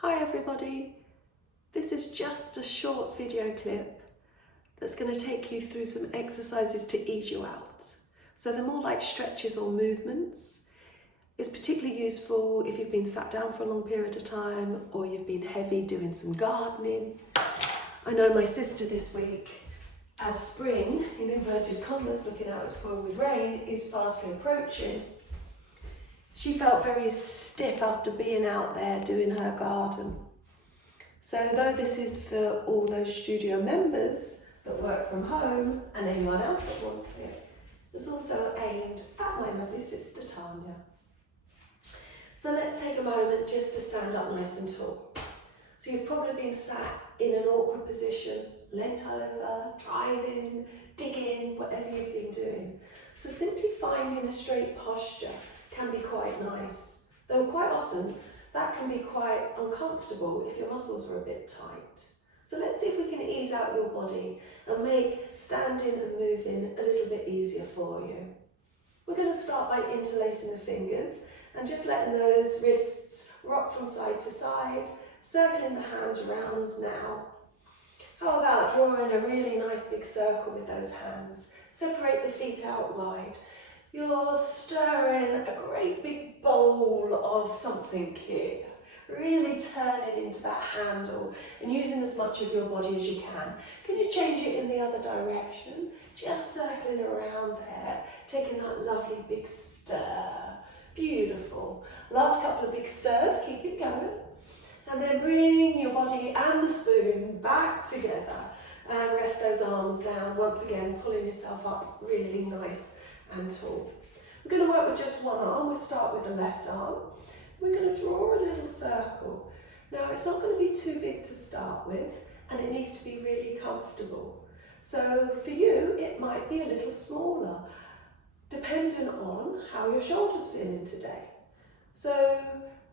Hi everybody, this is just a short video clip that's going to take you through some exercises to ease you out. So they're more like stretches or movements. It's particularly useful if you've been sat down for a long period of time or you've been heavy doing some gardening. I know my sister this week, as spring, in inverted commas, looking out it's pouring with rain, is fastly approaching. She felt very stiff after being out there doing her garden. So though this is for all those studio members that work from home and anyone else that wants it, it's also aimed at my lovely sister Tanya. So let's take a moment just to stand up nice and tall. So you've probably been sat in an awkward position, leant over, driving, digging, whatever you've been doing. So simply finding a straight posture can be quite nice, though quite often that can be quite uncomfortable if your muscles are a bit tight. So let's see if we can ease out your body and make standing and moving a little bit easier for you. We're going to start by interlacing the fingers and just letting those wrists rock from side to side, circling the hands around now. How about drawing a really nice big circle with those hands? Separate the feet out wide. You're stirring a great big bowl of something here, really turning into that handle and using as much of your body as you can. Can you change it in the other direction? Just circling around there, taking that lovely big stir. Beautiful. Last couple of big stirs, keep it going. And then bring your body and the spoon back together and rest those arms down. Once again, pulling yourself up really nice and tall. We're going to work with just one arm. We'll start with the left arm. We're going to draw a little circle. Now it's not going to be too big to start with and it needs to be really comfortable. So for you it might be a little smaller depending on how your shoulder's feeling today. So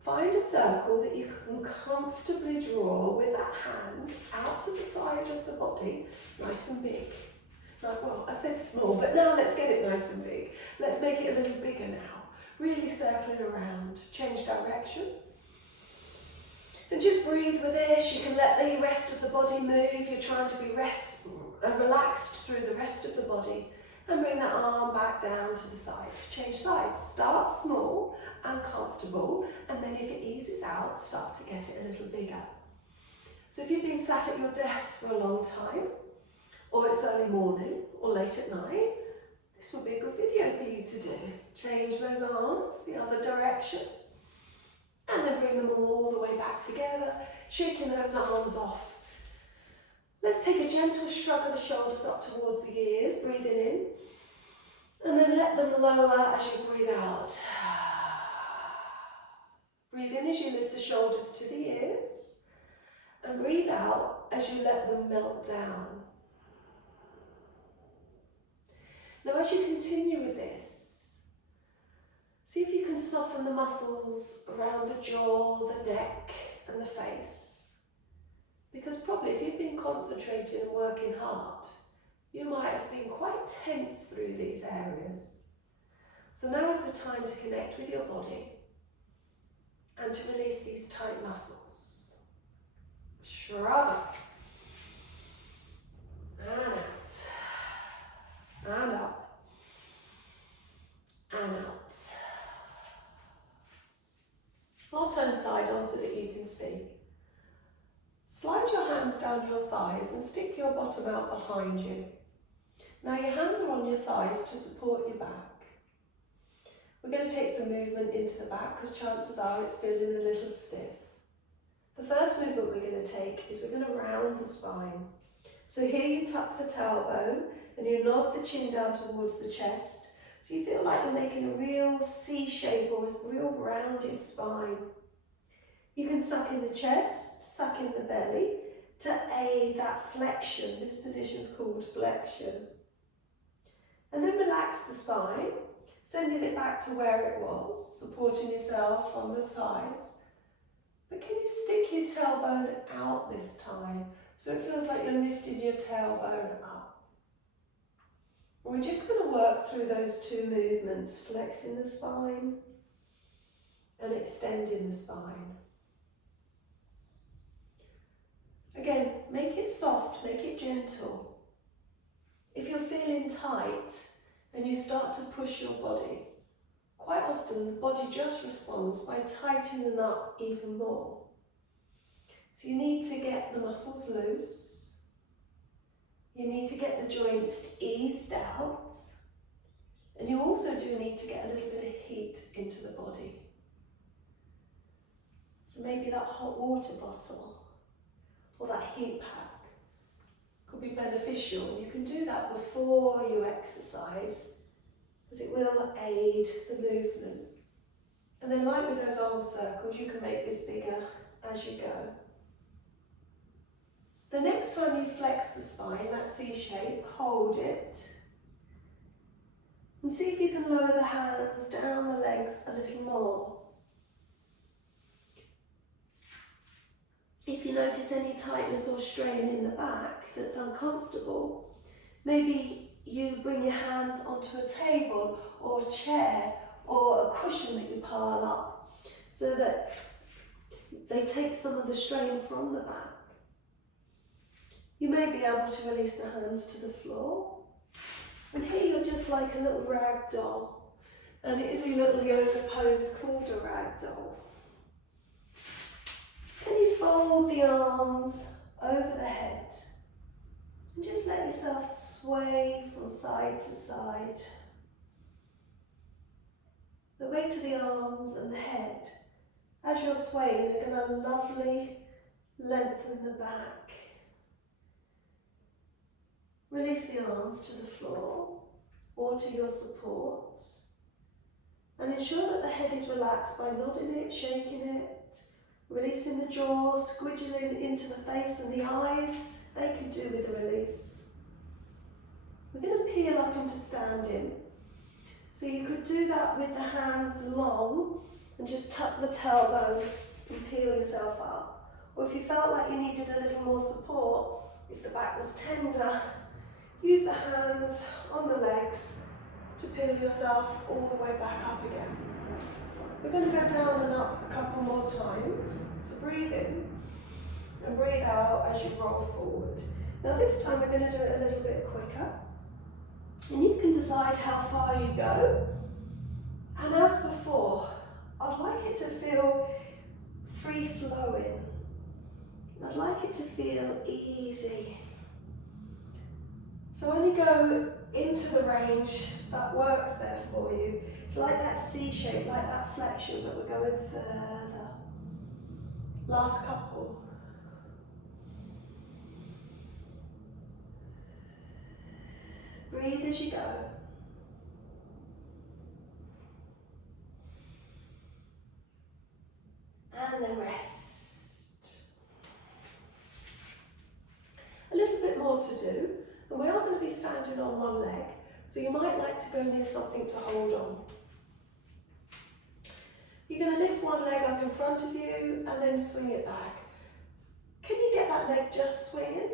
find a circle that you can comfortably draw with that hand out to the side of the body, nice and big. Well, I said small, but now let's get it nice and big. Let's make it a little bigger now. Really circling around. Change direction. And just breathe with this. You can let the rest of the body move. You're trying to be relaxed through the rest of the body. And bring that arm back down to the side. Change sides. Start small and comfortable. And then if it eases out, start to get it a little bigger. So if you've been sat at your desk for a long time, or it's early morning or late at night, this will be a good video for you to do. Change those arms the other direction and then bring them all the way back together, shaking those arms off. Let's take a gentle shrug of the shoulders up towards the ears, breathing in, and then let them lower as you breathe out. Breathe in as you lift the shoulders to the ears and breathe out as you let them melt down. Now as you continue with this, see if you can soften the muscles around the jaw, the neck and the face. Because probably if you've been concentrating and working hard, you might have been quite tense through these areas. So now is the time to connect with your body and to release these tight muscles. Shrug up and out. And up, and out. I'll turn side on so that you can see. Slide your hands down your thighs and stick your bottom out behind you. Now your hands are on your thighs to support your back. We're going to take some movement into the back because chances are it's feeling a little stiff. The first movement we're going to take is we're going to round the spine. So here you tuck the tailbone and you nod the chin down towards the chest. So you feel like you're making a real C shape or a real rounded spine. You can suck in the chest, suck in the belly to aid that flexion. This position is called flexion. And then relax the spine, sending it back to where it was, supporting yourself on the thighs. But can you stick your tailbone out this time? So it feels like you're lifting your tailbone up. And we're just going to work through those two movements, flexing the spine and extending the spine. Again, make it soft, make it gentle. If you're feeling tight and you start to push your body, quite often the body just responds by tightening up even more. So you need to get the muscles loose. You need to get the joints eased out. And you also do need to get a little bit of heat into the body. So maybe that hot water bottle or that heat pack could be beneficial. You can do that before you exercise, because it will aid the movement. And then, like with those arm circles, you can make this bigger as you go. The next time you flex the spine, that C shape, hold it. And see if you can lower the hands down the legs a little more. If you notice any tightness or strain in the back that's uncomfortable, maybe you bring your hands onto a table or a chair or a cushion that you pile up so that they take some of the strain from the back. You may be able to release the hands to the floor. And here you're just like a little rag doll. And it is a little yoga pose called a rag doll. Can you fold the arms over the head? And just let yourself sway from side to side. The weight of the arms and the head, as you're swaying, they're going to lovely lengthen the back. Release the arms to the floor or to your supports. And ensure that the head is relaxed by nodding it, shaking it, releasing the jaw, squidging into the face and the eyes. They can do with a release. We're going to peel up into standing. So you could do that with the hands long and just tuck the tailbone and peel yourself up. Or if you felt like you needed a little more support, if the back was tender, use the hands on the legs to peel yourself all the way back up again. We're going to go down and up a couple more times. So breathe in and breathe out as you roll forward. Now this time we're going to do it a little bit quicker. And you can decide how far you go. And as before, I'd like it to feel free-flowing. I'd like it to feel easy. So only go into the range that works there for you. It's like that C shape, like that flexion, but we're going further. Last couple. Breathe as you go. And then rest. A little bit more to do. And we are going to be standing on one leg, so you might like to go near something to hold on. You're going to lift one leg up in front of you and then swing it back. Can you get that leg just swinging?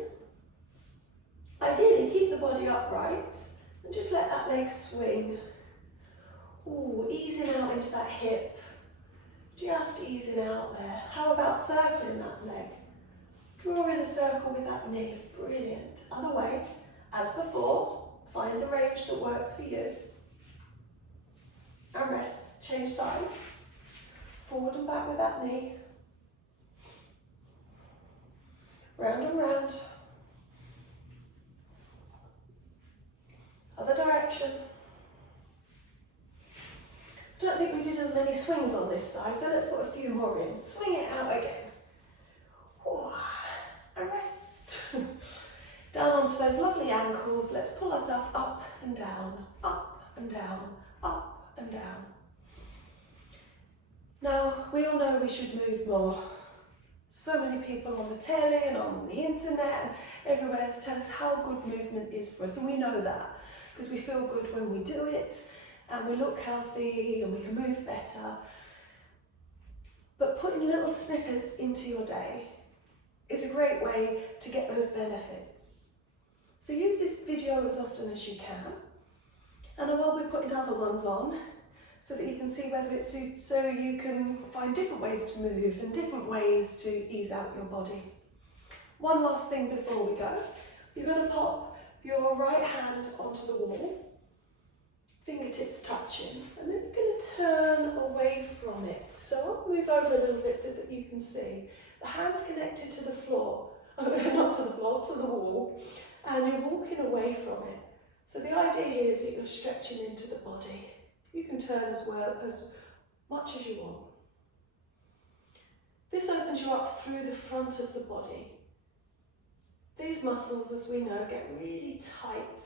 Ideally, keep the body upright and just let that leg swing. Ooh, easing out into that hip. Just easing out there. How about circling that leg? Drawing a circle with that knee. Brilliant. Other way. As before, find the range that works for you. And rest. Change sides. Forward and back with that knee. Round and round. Other direction. I don't think we did as many swings on this side, so let's put a few more in. Swing it out again. And rest. Down onto those lovely ankles. Let's pull ourselves up and down, up and down, up and down. Now, we all know we should move more. So many people on the telly and on the internet and everywhere tell us how good movement is for us, and we know that because we feel good when we do it and we look healthy and we can move better. But putting little snippets into your day is a great way to get those benefits. So use this video as often as you can, and I will be putting other ones on so that you can see whether it suits, so you can find different ways to move and different ways to ease out your body. One last thing before we go. You're going to pop your right hand onto the wall, fingertips touching, and then you're going to turn away from it. So I'll move over a little bit so that you can see. The hand's connected to the floor, not to the floor, to the wall, and you're walking away from it. So the idea here is that you're stretching into the body. You can turn as much as you want. This opens you up through the front of the body. These muscles, as we know, get really tight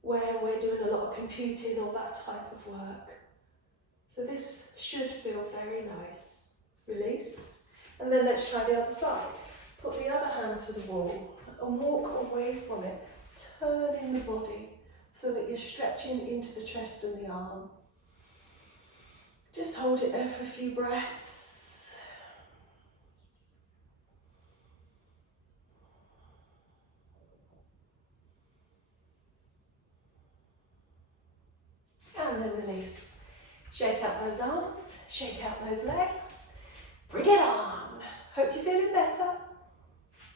when we're doing a lot of computing or that type of work. So this should feel very nice. Release. And then let's try the other side. Put the other hand to the wall and walk away from it, turning the body so that you're stretching into the chest and the arm. Just hold it there for a few breaths. And then release. Shake out those arms, shake out those legs. Bring it on. Hope you're feeling better.